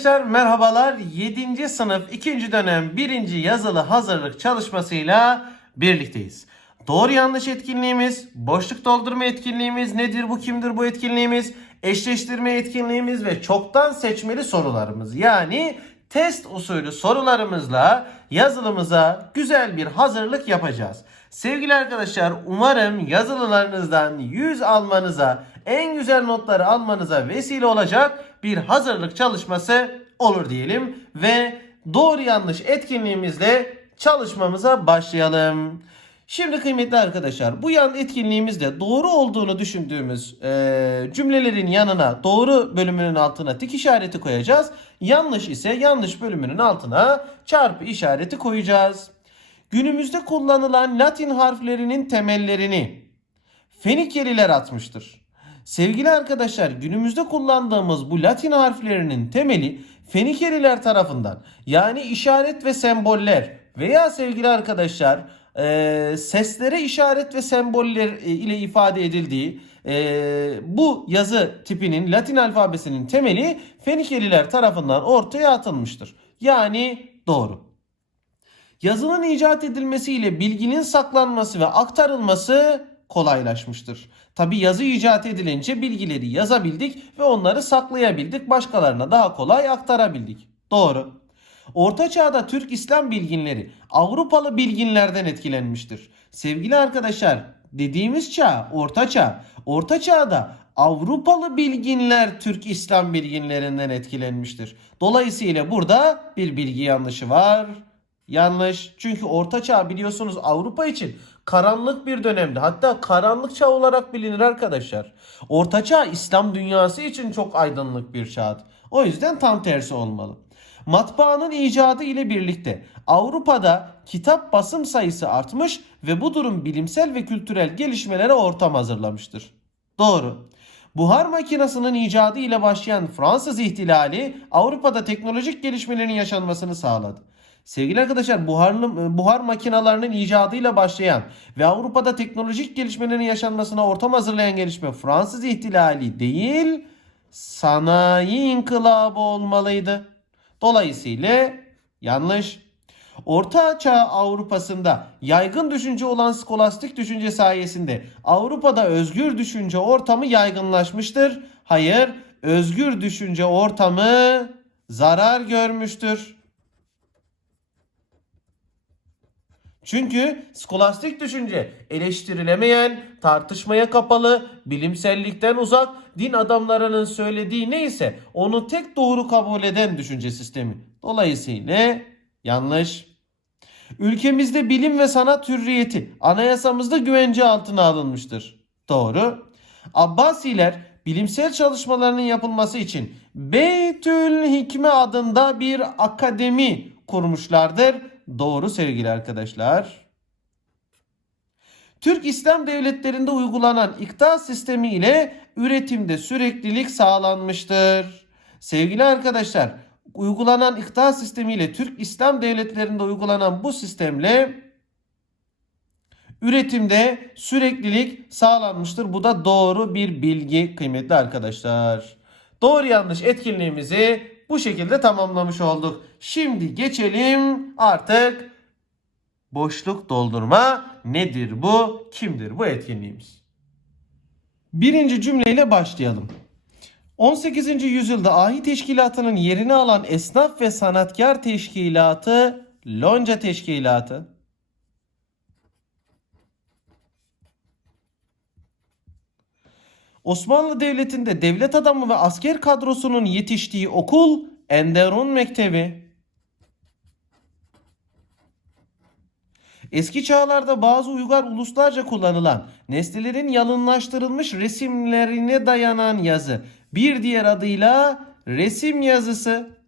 Arkadaşlar merhabalar. 7. sınıf 2. dönem 1. yazılı hazırlık çalışmasıyla birlikteyiz. Doğru yanlış etkinliğimiz, boşluk doldurma etkinliğimiz, nedir bu kimdir bu etkinliğimiz, eşleştirme etkinliğimiz ve çoktan seçmeli sorularımız. Yani test usulü sorularımızla yazılımıza güzel bir hazırlık yapacağız. Sevgili arkadaşlar umarım yazılılarınızdan 100 almanıza, en güzel notları almanıza vesile olacak bir hazırlık çalışması olur diyelim ve doğru yanlış etkinliğimizle çalışmamıza başlayalım. Şimdi kıymetli arkadaşlar bu yan etkinliğimizde doğru olduğunu düşündüğümüz eee, cümlelerin yanına doğru bölümünün altına tik işareti koyacağız. Yanlış ise yanlış bölümünün altına çarpı işareti koyacağız. Günümüzde kullanılan Latin harflerinin temellerini Fenikeliler atmıştır. Sevgili arkadaşlar günümüzde kullandığımız bu Latin harflerinin temeli Fenikeliler tarafından yani işaret ve semboller veya sevgili arkadaşlar e, seslere işaret ve semboller e, ile ifade edildiği e, bu yazı tipinin Latin alfabesinin temeli Fenikeliler tarafından ortaya atılmıştır. Yani doğru. Yazının icat edilmesiyle bilginin saklanması ve aktarılması kolaylaşmıştır. Tabi yazı icat edilince bilgileri yazabildik ve onları saklayabildik. Başkalarına daha kolay aktarabildik. Doğru. Orta çağda Türk İslam bilginleri Avrupalı bilginlerden etkilenmiştir. Sevgili arkadaşlar dediğimiz çağ orta çağ. Orta çağda Avrupalı bilginler Türk İslam bilginlerinden etkilenmiştir. Dolayısıyla burada bir bilgi yanlışı var. Yanlış. Çünkü Orta Çağ biliyorsunuz Avrupa için karanlık bir dönemdi. Hatta karanlık çağ olarak bilinir arkadaşlar. Orta Çağ İslam dünyası için çok aydınlık bir çağdı. O yüzden tam tersi olmalı. Matbaanın icadı ile birlikte Avrupa'da kitap basım sayısı artmış ve bu durum bilimsel ve kültürel gelişmelere ortam hazırlamıştır. Doğru. Buhar makinesinin icadı ile başlayan Fransız ihtilali Avrupa'da teknolojik gelişmelerin yaşanmasını sağladı. Sevgili arkadaşlar buharlı, buhar makinalarının icadıyla başlayan ve Avrupa'da teknolojik gelişmelerin yaşanmasına ortam hazırlayan gelişme Fransız ihtilali değil sanayi inkılabı olmalıydı. Dolayısıyla yanlış. Orta Çağ Avrupa'sında yaygın düşünce olan skolastik düşünce sayesinde Avrupa'da özgür düşünce ortamı yaygınlaşmıştır. Hayır, özgür düşünce ortamı zarar görmüştür. Çünkü skolastik düşünce eleştirilemeyen, tartışmaya kapalı, bilimsellikten uzak, din adamlarının söylediği neyse onu tek doğru kabul eden düşünce sistemi. Dolayısıyla yanlış. Ülkemizde bilim ve sanat hürriyeti anayasamızda güvence altına alınmıştır. Doğru. Abbasiler bilimsel çalışmalarının yapılması için Beytül Hikme adında bir akademi kurmuşlardır. Doğru sevgili arkadaşlar. Türk İslam devletlerinde uygulanan ikta sistemi ile üretimde süreklilik sağlanmıştır. Sevgili arkadaşlar, uygulanan ikta sistemi ile Türk İslam devletlerinde uygulanan bu sistemle üretimde süreklilik sağlanmıştır. Bu da doğru bir bilgi kıymetli arkadaşlar. Doğru yanlış etkinliğimizi bu şekilde tamamlamış olduk. Şimdi geçelim artık boşluk doldurma nedir bu? Kimdir bu etkinliğimiz? Birinci cümleyle başlayalım. 18. yüzyılda ahi teşkilatının yerini alan esnaf ve sanatkar teşkilatı Lonca Teşkilatı. Osmanlı Devleti'nde devlet adamı ve asker kadrosunun yetiştiği okul Enderun Mektebi. Eski çağlarda bazı uygar uluslarca kullanılan nesnelerin yalınlaştırılmış resimlerine dayanan yazı. Bir diğer adıyla resim yazısı.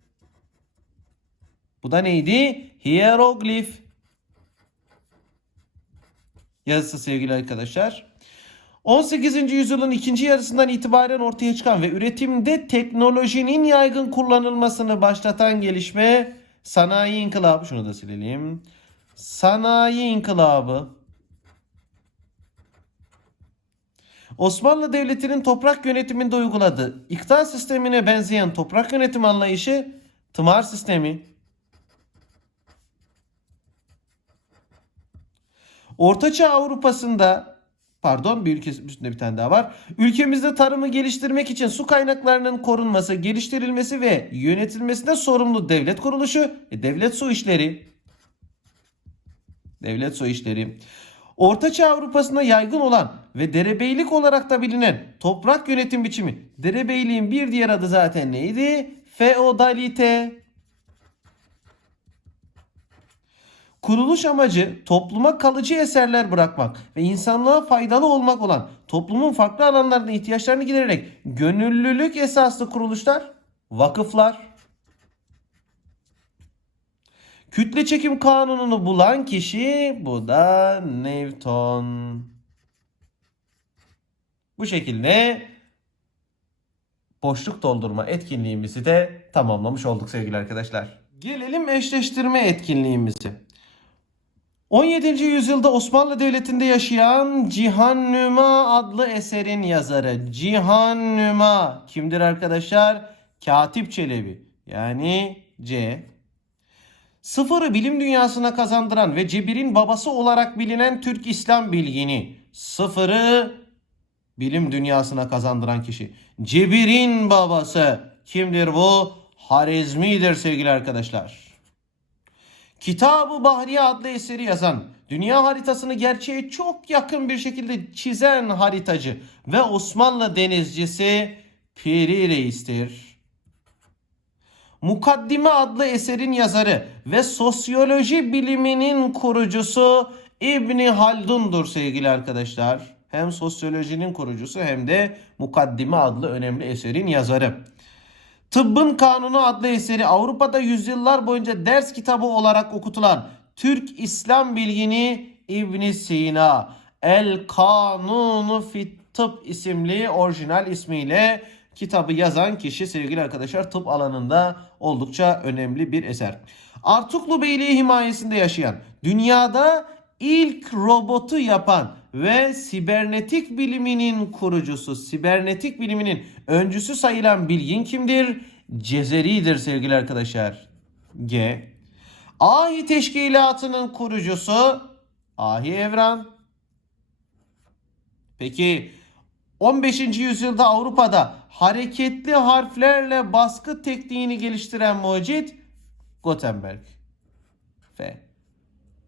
Bu da neydi? Hieroglif yazısı sevgili arkadaşlar. 18. yüzyılın ikinci yarısından itibaren ortaya çıkan ve üretimde teknolojinin yaygın kullanılmasını başlatan gelişme sanayi inkılabı. Şunu da silelim. Sanayi inkılabı. Osmanlı Devleti'nin toprak yönetiminde uyguladığı iktidar sistemine benzeyen toprak yönetim anlayışı tımar sistemi, Ortaçağ Avrupa'sında pardon bir ülke üstünde bir tane daha var. Ülkemizde tarımı geliştirmek için su kaynaklarının korunması, geliştirilmesi ve yönetilmesinde sorumlu devlet kuruluşu, e, devlet su işleri. Devlet su işleri. Ortaçağ Avrupa'sında yaygın olan ve derebeylik olarak da bilinen toprak yönetim biçimi. Derebeyliğin bir diğer adı zaten neydi? Feodalite. Kuruluş amacı topluma kalıcı eserler bırakmak ve insanlığa faydalı olmak olan toplumun farklı alanlarında ihtiyaçlarını gidererek gönüllülük esaslı kuruluşlar, vakıflar. Kütle çekim kanununu bulan kişi bu da Newton. Bu şekilde boşluk doldurma etkinliğimizi de tamamlamış olduk sevgili arkadaşlar. Gelelim eşleştirme etkinliğimize. 17. yüzyılda Osmanlı Devleti'nde yaşayan Cihan Nüma adlı eserin yazarı. Cihan Nüma kimdir arkadaşlar? Katip Çelebi yani C. Sıfırı bilim dünyasına kazandıran ve cebirin babası olarak bilinen Türk İslam bilgini. Sıfırı bilim dünyasına kazandıran kişi. Cebirin babası. Kimdir bu? Harizmi'dir sevgili arkadaşlar. Kitab-ı Bahriye adlı eseri yazan, dünya haritasını gerçeğe çok yakın bir şekilde çizen haritacı ve Osmanlı denizcisi Piri Reis'tir. Mukaddime adlı eserin yazarı ve sosyoloji biliminin kurucusu İbni Haldun'dur sevgili arkadaşlar. Hem sosyolojinin kurucusu hem de Mukaddime adlı önemli eserin yazarı. Tıbbın Kanunu adlı eseri Avrupa'da yüzyıllar boyunca ders kitabı olarak okutulan Türk İslam bilgini İbn Sina El Kanunu fit Tıp isimli orijinal ismiyle kitabı yazan kişi sevgili arkadaşlar tıp alanında oldukça önemli bir eser. Artuklu Beyliği himayesinde yaşayan, dünyada ilk robotu yapan ve sibernetik biliminin kurucusu, sibernetik biliminin öncüsü sayılan bilgin kimdir? Cezeri'dir sevgili arkadaşlar. G. Ahi Teşkilatı'nın kurucusu Ahi Evran. Peki 15. yüzyılda Avrupa'da hareketli harflerle baskı tekniğini geliştiren mucit Gutenberg. F.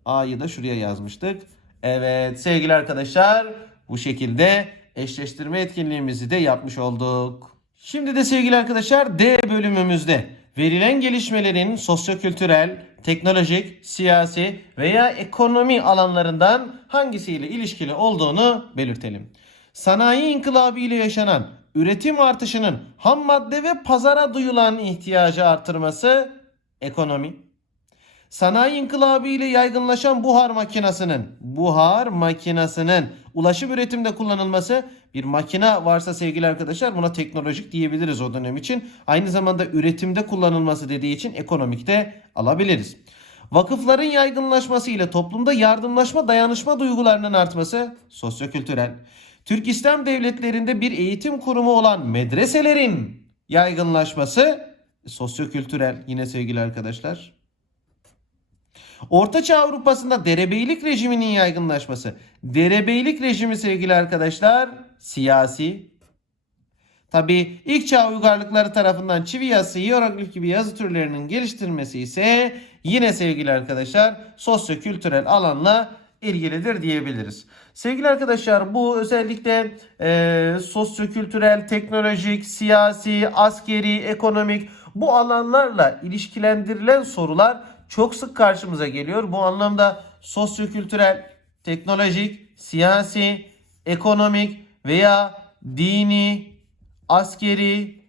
A'yı da şuraya yazmıştık. Evet sevgili arkadaşlar bu şekilde eşleştirme etkinliğimizi de yapmış olduk. Şimdi de sevgili arkadaşlar D bölümümüzde verilen gelişmelerin sosyokültürel, teknolojik, siyasi veya ekonomi alanlarından hangisiyle ilişkili olduğunu belirtelim. Sanayi inkılabı ile yaşanan üretim artışının ham madde ve pazara duyulan ihtiyacı artırması ekonomi. Sanayi inkılabı ile yaygınlaşan buhar makinasının, buhar makinasının ulaşım üretimde kullanılması bir makina varsa sevgili arkadaşlar buna teknolojik diyebiliriz o dönem için. Aynı zamanda üretimde kullanılması dediği için ekonomik de alabiliriz. Vakıfların yaygınlaşması ile toplumda yardımlaşma dayanışma duygularının artması sosyokültürel. Türk İslam devletlerinde bir eğitim kurumu olan medreselerin yaygınlaşması sosyokültürel yine sevgili arkadaşlar. Ortaçağ Avrupa'sında derebeylik rejiminin yaygınlaşması. Derebeylik rejimi sevgili arkadaşlar siyasi. Tabi ilk çağ uygarlıkları tarafından çivi yazısı, hieroglif gibi yazı türlerinin geliştirilmesi ise yine sevgili arkadaşlar sosyo-kültürel alanla ilgilidir diyebiliriz. Sevgili arkadaşlar bu özellikle e, sosyo-kültürel, teknolojik, siyasi, askeri, ekonomik bu alanlarla ilişkilendirilen sorular çok sık karşımıza geliyor. Bu anlamda sosyokültürel, teknolojik, siyasi, ekonomik veya dini, askeri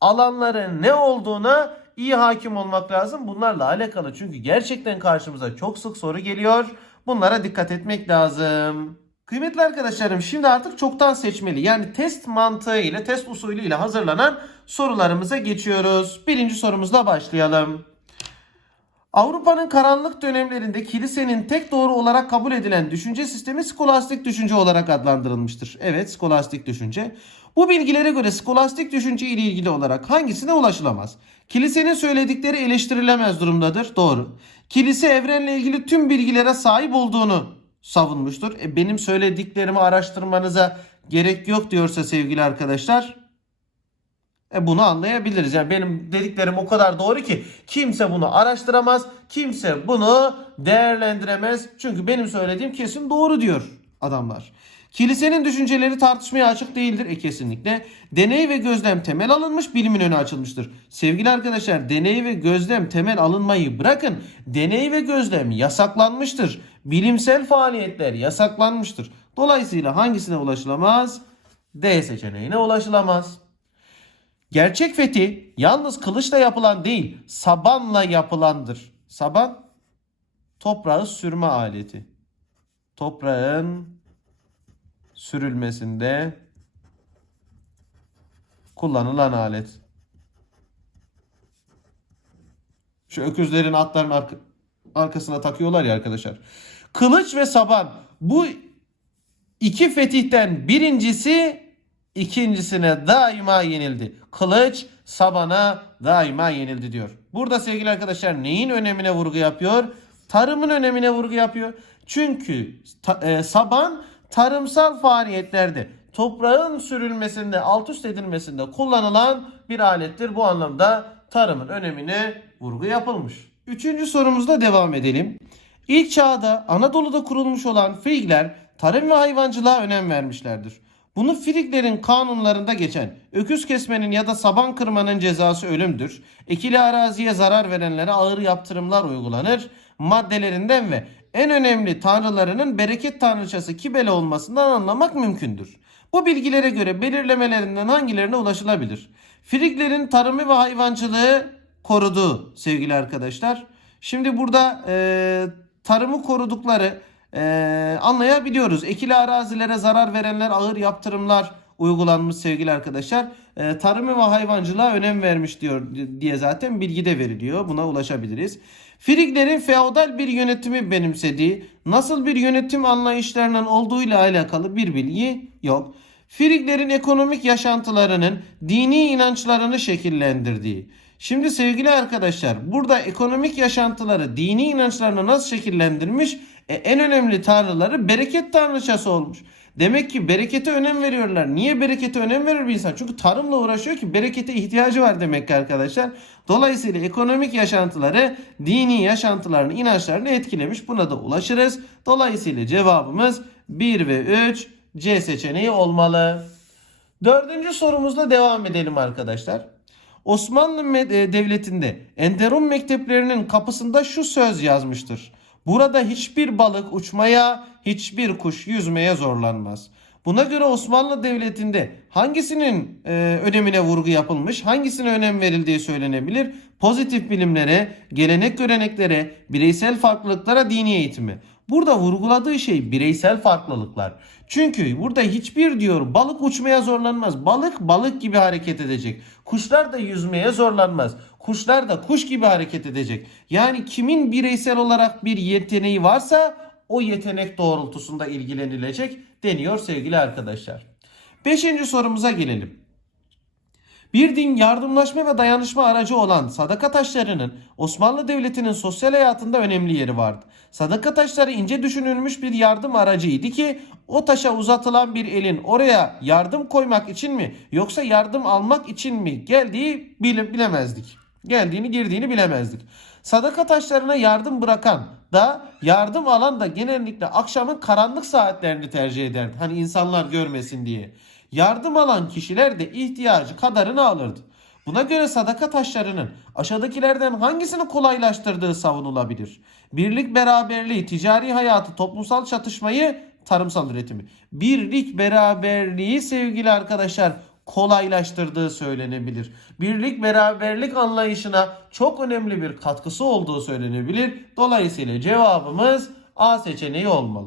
alanların ne olduğuna iyi hakim olmak lazım. Bunlarla alakalı çünkü gerçekten karşımıza çok sık soru geliyor. Bunlara dikkat etmek lazım. Kıymetli arkadaşlarım şimdi artık çoktan seçmeli yani test mantığı ile test usulü ile hazırlanan sorularımıza geçiyoruz. Birinci sorumuzla başlayalım. Avrupa'nın karanlık dönemlerinde kilisenin tek doğru olarak kabul edilen düşünce sistemi skolastik düşünce olarak adlandırılmıştır. Evet, skolastik düşünce. Bu bilgilere göre skolastik düşünce ile ilgili olarak hangisine ulaşılamaz? Kilisenin söyledikleri eleştirilemez durumdadır. Doğru. Kilise evrenle ilgili tüm bilgilere sahip olduğunu savunmuştur. E, benim söylediklerimi araştırmanıza gerek yok diyorsa sevgili arkadaşlar e bunu anlayabiliriz. Yani benim dediklerim o kadar doğru ki kimse bunu araştıramaz, kimse bunu değerlendiremez. Çünkü benim söylediğim kesin doğru diyor adamlar. Kilisenin düşünceleri tartışmaya açık değildir. E kesinlikle. Deney ve gözlem temel alınmış, bilimin önü açılmıştır. Sevgili arkadaşlar, deney ve gözlem temel alınmayı bırakın. Deney ve gözlem yasaklanmıştır. Bilimsel faaliyetler yasaklanmıştır. Dolayısıyla hangisine ulaşılamaz? D seçeneğine ulaşılamaz. Gerçek fetih yalnız kılıçla yapılan değil, sabanla yapılandır. Saban toprağı sürme aleti. Toprağın sürülmesinde kullanılan alet. Şu öküzlerin atların arka- arkasına takıyorlar ya arkadaşlar. Kılıç ve saban bu iki fetihten birincisi ikincisine daima yenildi. Kılıç sabana daima yenildi diyor. Burada sevgili arkadaşlar neyin önemine vurgu yapıyor? Tarımın önemine vurgu yapıyor. Çünkü ta- e, saban tarımsal faaliyetlerde toprağın sürülmesinde, alt üst edilmesinde kullanılan bir alettir. Bu anlamda tarımın önemine vurgu yapılmış. Üçüncü sorumuzda devam edelim. İlk çağda Anadolu'da kurulmuş olan Frigler tarım ve hayvancılığa önem vermişlerdir. Bunu Friglerin kanunlarında geçen öküz kesmenin ya da saban kırmanın cezası ölümdür. Ekili araziye zarar verenlere ağır yaptırımlar uygulanır. Maddelerinden ve en önemli tanrılarının bereket tanrıçası Kibele olmasından anlamak mümkündür. Bu bilgilere göre belirlemelerinden hangilerine ulaşılabilir? Friglerin tarımı ve hayvancılığı koruduğu sevgili arkadaşlar. Şimdi burada e, tarımı korudukları e, anlayabiliyoruz. Ekili arazilere zarar verenler ağır yaptırımlar uygulanmış sevgili arkadaşlar. E, tarımı ve hayvancılığa önem vermiş diyor diye zaten bilgi de veriliyor. Buna ulaşabiliriz. Friglerin feodal bir yönetimi benimsediği, nasıl bir yönetim anlayışlarının olduğuyla alakalı bir bilgi yok. Friglerin ekonomik yaşantılarının dini inançlarını şekillendirdiği. Şimdi sevgili arkadaşlar burada ekonomik yaşantıları dini inançlarını nasıl şekillendirmiş? E, en önemli tanrıları bereket tanrıçası olmuş. Demek ki berekete önem veriyorlar. Niye berekete önem verir bir insan? Çünkü tarımla uğraşıyor ki berekete ihtiyacı var demek ki arkadaşlar. Dolayısıyla ekonomik yaşantıları dini yaşantılarını, inançlarını etkilemiş. Buna da ulaşırız. Dolayısıyla cevabımız 1 ve 3 C seçeneği olmalı. Dördüncü sorumuzla devam edelim arkadaşlar. Osmanlı e, Devleti'nde Enderun mekteplerinin kapısında şu söz yazmıştır. Burada hiçbir balık uçmaya, hiçbir kuş yüzmeye zorlanmaz. Buna göre Osmanlı Devleti'nde hangisinin e, önemine vurgu yapılmış, hangisine önem verildiği söylenebilir? Pozitif bilimlere, gelenek göreneklere, bireysel farklılıklara, dini eğitimi. Burada vurguladığı şey bireysel farklılıklar. Çünkü burada hiçbir diyor balık uçmaya zorlanmaz. Balık balık gibi hareket edecek. Kuşlar da yüzmeye zorlanmaz. Kuşlar da kuş gibi hareket edecek. Yani kimin bireysel olarak bir yeteneği varsa o yetenek doğrultusunda ilgilenilecek deniyor sevgili arkadaşlar. Beşinci sorumuza gelelim. Bir din yardımlaşma ve dayanışma aracı olan sadaka taşlarının Osmanlı Devleti'nin sosyal hayatında önemli yeri vardı. Sadaka taşları ince düşünülmüş bir yardım aracıydı ki o taşa uzatılan bir elin oraya yardım koymak için mi yoksa yardım almak için mi geldiği bile, bilemezdik. Geldiğini girdiğini bilemezdik. Sadaka taşlarına yardım bırakan da yardım alan da genellikle akşamın karanlık saatlerini tercih ederdi. Hani insanlar görmesin diye. Yardım alan kişiler de ihtiyacı kadarını alırdı. Buna göre sadaka taşlarının aşağıdakilerden hangisini kolaylaştırdığı savunulabilir? Birlik beraberliği, ticari hayatı, toplumsal çatışmayı, tarımsal üretimi. Birlik beraberliği sevgili arkadaşlar kolaylaştırdığı söylenebilir. Birlik beraberlik anlayışına çok önemli bir katkısı olduğu söylenebilir. Dolayısıyla cevabımız A seçeneği olmalı.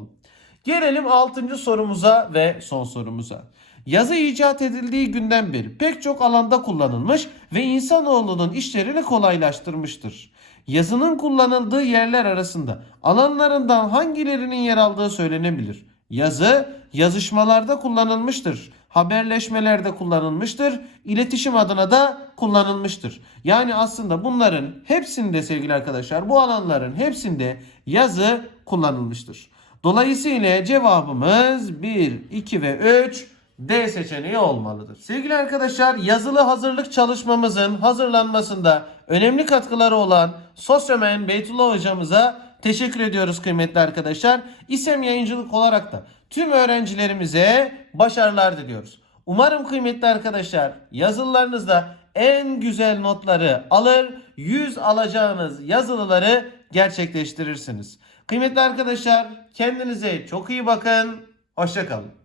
Gelelim 6. sorumuza ve son sorumuza. Yazı icat edildiği günden beri pek çok alanda kullanılmış ve insanoğlunun işlerini kolaylaştırmıştır. yazının kullanıldığı yerler arasında alanlarından hangilerinin yer aldığı söylenebilir. Yazı yazışmalarda kullanılmıştır. Haberleşmelerde kullanılmıştır. iletişim adına da kullanılmıştır. Yani aslında bunların hepsinde sevgili arkadaşlar bu alanların hepsinde yazı kullanılmıştır. Dolayısıyla cevabımız 1, 2 ve 3 D seçeneği olmalıdır. Sevgili arkadaşlar yazılı hazırlık çalışmamızın hazırlanmasında önemli katkıları olan Sosyomen Beytullah hocamıza teşekkür ediyoruz kıymetli arkadaşlar. İSEM yayıncılık olarak da tüm öğrencilerimize başarılar diliyoruz. Umarım kıymetli arkadaşlar yazılılarınızda en güzel notları alır, 100 alacağınız yazılıları gerçekleştirirsiniz. Kıymetli arkadaşlar kendinize çok iyi bakın. Hoşçakalın.